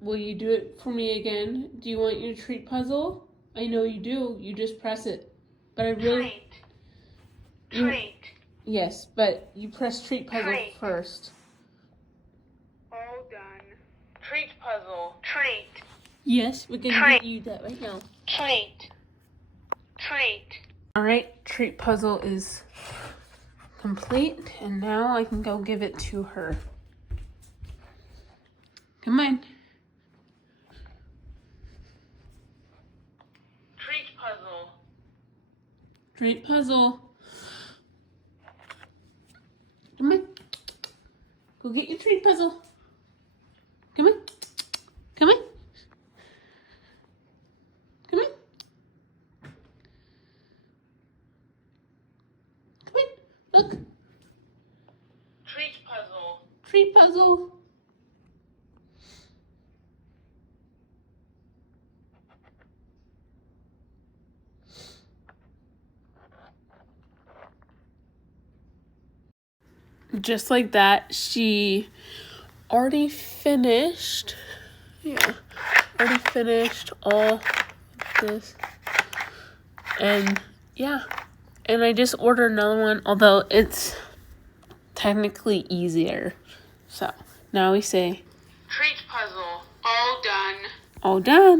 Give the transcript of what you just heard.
will you do it for me again? Do you want your treat puzzle? I know you do. You just press it. But I really... Treat. Yes, but you press treat puzzle Treat. first. All done. Treat puzzle. Treat. Yes, we're going to Treat. give you that right now. Treat. Treat. Alright, treat puzzle is complete, and now I can go give it to her. Come on. Treat puzzle. Treat puzzle. Come on. Go get your treat puzzle. Come on. Come on. Come on. Come on. Look. Treat puzzle. Treat puzzle. Just like that, she already finished. Yeah, already finished all this. And yeah, and I just ordered another one, although it's technically easier. So now we say, Treat puzzle. All done. all done.